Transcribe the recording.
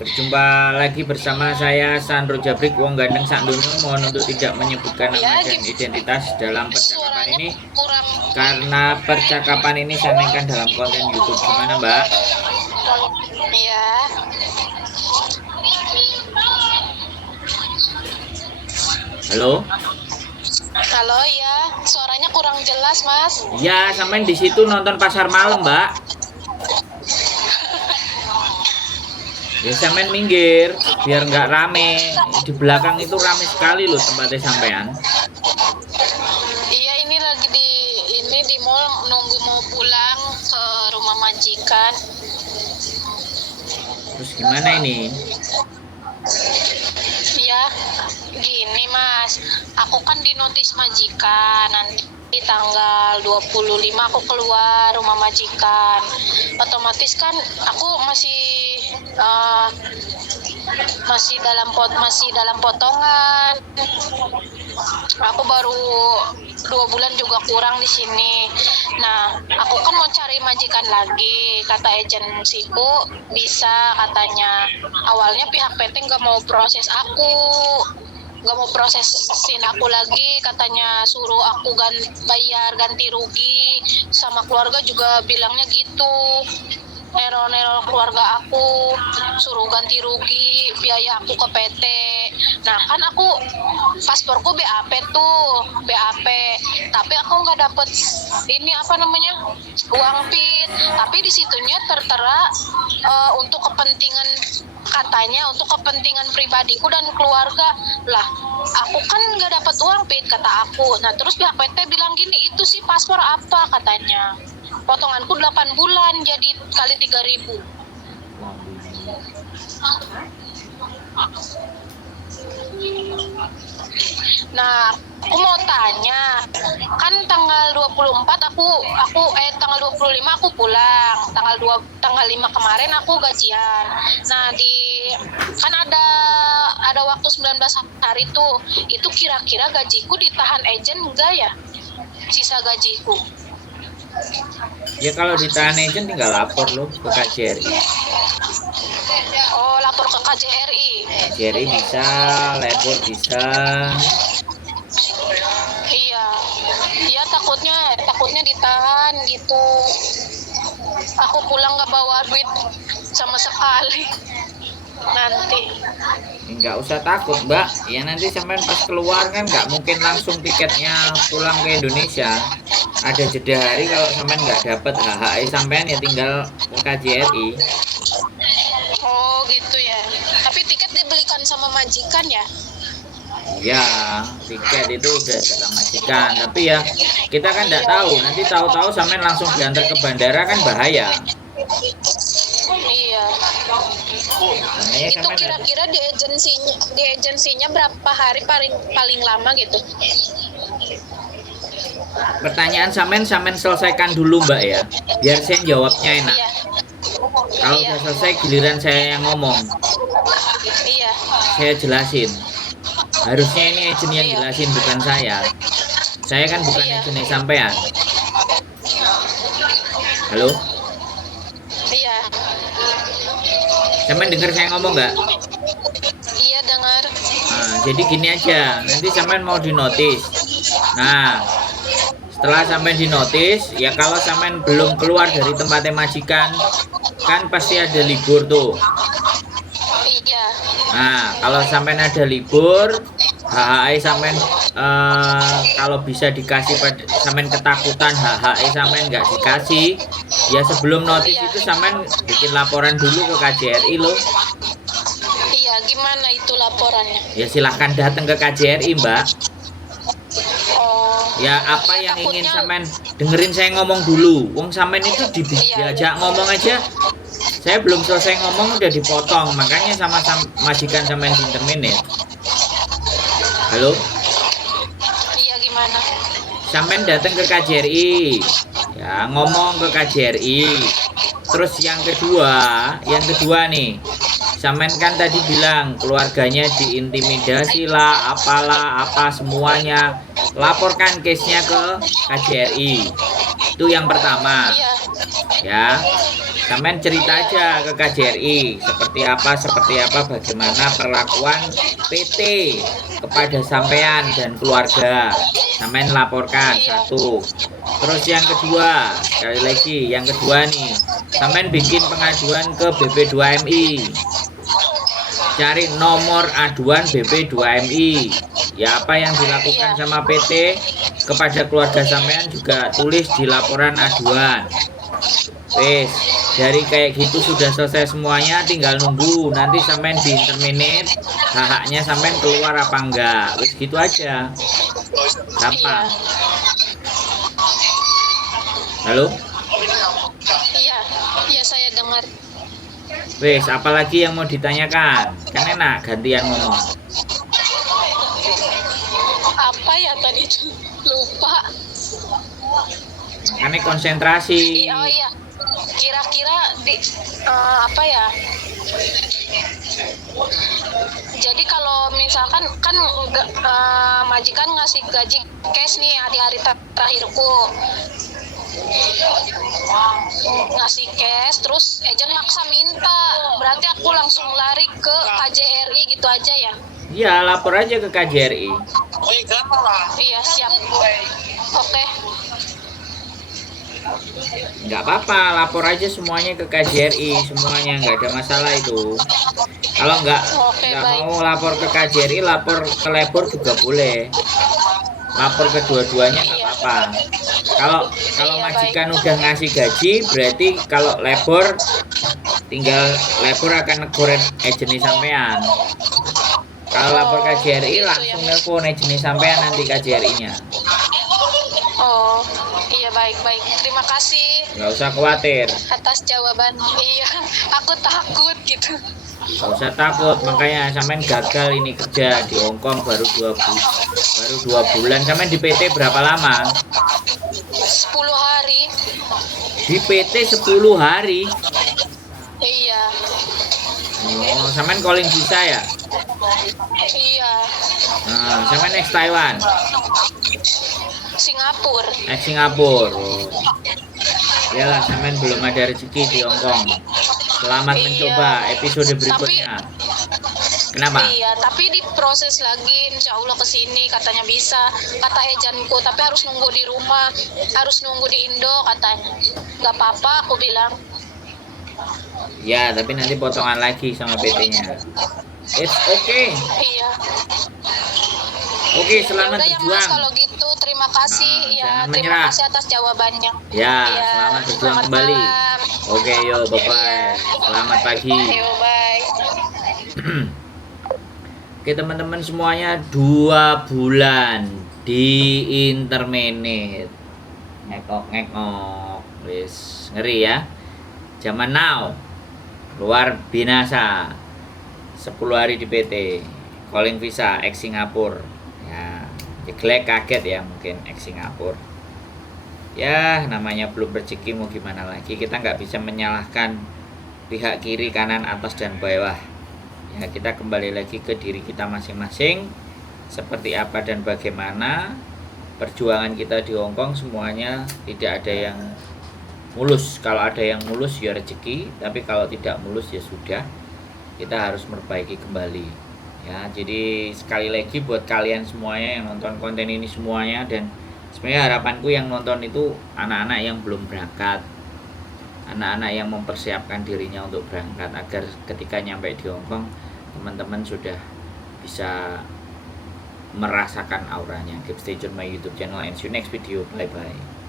Berjumpa lagi bersama saya Sandro Jabrik Wong Gandeng Sakdono. Mohon untuk tidak menyebutkan nama dan identitas dalam percakapan ini karena percakapan ini saya mainkan dalam konten YouTube. Gimana, Mbak? Iya. Halo? Halo, ya. Suaranya kurang jelas, Mas. Ya, sampean di situ nonton pasar malam, Mbak. Ya sampean minggir biar nggak rame. Di belakang itu rame sekali loh tempatnya sampean. Iya, ini lagi di mall nunggu mau pulang ke rumah majikan. Terus gimana ini? Iya, gini Mas. Aku kan di notis majikan nanti tanggal 25 aku keluar rumah majikan. Otomatis kan aku masih dalam potongan. Aku baru 2 bulan juga kurang di sini. Nah, aku kan mau cari majikan lagi. Kata agensiku bisa katanya. Awalnya pihak PT nggak mau prosesin aku lagi, katanya suruh aku bayar ganti rugi, sama keluarga juga bilangnya gitu. Neror keluarga aku, suruh ganti rugi biaya aku ke PT. Nah kan aku pasporku BAP, tapi aku nggak dapet uang PIT. Tapi disitunya tertera untuk kepentingan pribadiku dan keluarga. Lah, aku kan nggak dapat uang PIT kata aku. Nah terus pihak PT bilang gini, itu sih paspor apa katanya. Potonganku 8 bulan jadi kali 3.000. Nah, aku mau tanya, kan tanggal 24 tanggal 25 aku pulang, tanggal 5 kemarin aku gajian. Nah, kan ada waktu 19 hari tuh. Itu kira-kira gajiku ditahan agen enggak ya? Sisa gajiku. Ya kalau ditahan agent tinggal lapor loh ke KJRI. Oh, lapor ke KJRI. KJRI bisa, lapor bisa. Iya takutnya ditahan gitu. Aku pulang nggak bawa duit sama sekali. Nanti. Nggak usah takut, Mbak. Ya nanti sampean pas keluar kan nggak mungkin langsung tiketnya pulang ke Indonesia. Ada jeda hari, kalau sampean nggak dapat HHI sampean ya tinggal ke KJRI. Oh gitu ya. Tapi tiket dibelikan sama majikan ya? Ya, tiket itu udah dalam majikan. Tapi ya kita kan nggak tahu. Nanti tahu-tahu sampean langsung diantar ke bandara kan bahaya. Iya. Itu kira-kira di agensinya berapa hari paling lama gitu? Pertanyaan sampean selesaikan dulu, Mbak ya. Biar saya jawabnya enak. Iya. Kalau udah selesai giliran saya yang ngomong. Iya. Saya jelasin. Harusnya ini agent yang jelasin, bukan saya. Saya kan bukan agent sampean. Halo? Iya. Sampean dengar saya ngomong nggak? Iya dengar. Nah, jadi gini aja. Nanti sampean mau dinotis. Nah, setelah sampean dinotis, ya kalau sampean belum keluar dari tempatnya majikan, kan pasti ada libur tuh. Iya. Nah, kalau sampean ada libur, HHI sampean kalau bisa dikasih sampean ketakutan HHI sampean nggak dikasih, ya sebelum notis itu sampean bikin laporan dulu ke KJRI loh. Iya, gimana itu laporannya? Ya silahkan datang ke KJRI, Mbak. Oh. Ya apa yang ingin sampean dengerin saya ngomong dulu. Wong sampean itu diajak ngomong aja. Saya belum selesai ngomong udah dipotong, makanya sama majikan sampean di interminate. Halo? Iya, gimana? Sampean datang ke KJRI. Ya, ngomong ke KJRI. Terus yang kedua nih. Sampean kan tadi bilang keluarganya diintimidasi lah, apalah, apa semuanya. laporkan case-nya ke KJRI. Itu yang pertama. Iya. Ya, sampean cerita aja ke KJRI seperti apa bagaimana perlakuan PT kepada sampean dan keluarga. Sampean laporkan satu. Terus yang kedua, sekali lagi yang kedua nih, sampean bikin pengaduan ke BP2MI. Cari nomor aduan BP2MI. Ya, apa yang dilakukan sama PT kepada keluarga sampean juga tulis di laporan aduan. Wes, dari kayak gitu sudah selesai semuanya, tinggal nunggu nanti sampean di interminate hak-haknya sampean keluar apa enggak. Wes gitu aja. Gampang. Halo? Iya saya dengar. Wes, apalagi yang mau ditanyakan? Kan enak gantian ngomong. Apa ya tadi tuh? Lupa. Makanya konsentrasi. Oh iya. Kira-kira di apa ya? Jadi kalau misalkan kan majikan ngasih gaji cash nih di hari terakhirku, ngasih cash, terus agent maksa minta, berarti aku langsung lari ke KJRI gitu aja ya? Iya, lapor aja ke KJRI. Iya, siap. Oke. Nggak apa-apa, lapor aja semuanya ke KJRI, semuanya nggak ada masalah itu. Kalau nggak mau lapor ke KJRI, lapor ke labor juga boleh. Lapor kedua-duanya nggak apa-apa. Kalau majikan udah ngasih gaji, berarti kalau labor tinggal labor akan negurin agent sampean. Kalau lapor KJRI langsung nelpon agent sampean nanti KJRI-nya. Oh, iya baik. Terima kasih. Nggak usah khawatir. Atas jawaban. Iya, aku takut gitu. Nggak usah takut, makanya sampean gagal ini kerja di Hongkong baru 2 bulan. Sampean di PT berapa lama? 10 hari. Di PT 10 hari. Iya. Oh, sampean calling visa ya? Iya. Nah, sampean next Taiwan. Singapura. Singapura. Oh. Yalah, sampean belum ada rezeki di Hongkong. Selamat mencoba episode berikutnya. Kenapa? Iya, tapi diproses lagi, insya Allah kesini katanya bisa, kata ejanku, tapi harus nunggu di rumah, harus nunggu di Indo katanya. Gak apa-apa, aku bilang. Ya, tapi nanti potongan lagi sama PT-nya. It's okay. Iya. Oke, selamat ya berjuang. Mas, kalau gitu terima kasih terima kasih atas jawabannya. Ya, selamat berjuang kembali. Malam. Oke, yo, bye-bye. Selamat pagi. Yo, bye. Oke, teman-teman semuanya, 2 bulan di interminate. Ngekok. Wis, ngeri ya. Zaman now. Luar binasa. 10 hari di PT. Calling visa ex Singapura. Ya, jelek kaget ya mungkin ex Singapura. Ya, namanya belum rezeki mau gimana lagi. Kita nggak bisa menyalahkan pihak kiri, kanan, atas, dan bawah. Ya, kita kembali lagi ke diri kita masing-masing. Seperti apa dan bagaimana perjuangan kita di Hongkong, semuanya tidak ada yang mulus. Kalau ada yang mulus ya rezeki, tapi kalau tidak mulus ya sudah. Kita harus memperbaiki kembali. Ya, jadi sekali lagi buat kalian semuanya yang nonton konten ini semuanya, dan sebenarnya harapanku yang nonton itu anak-anak yang belum berangkat, anak-anak yang mempersiapkan dirinya untuk berangkat, agar ketika nyampe di Hongkong teman-teman sudah bisa merasakan auranya. Keep stay tune my YouTube channel and see you next video. Bye bye.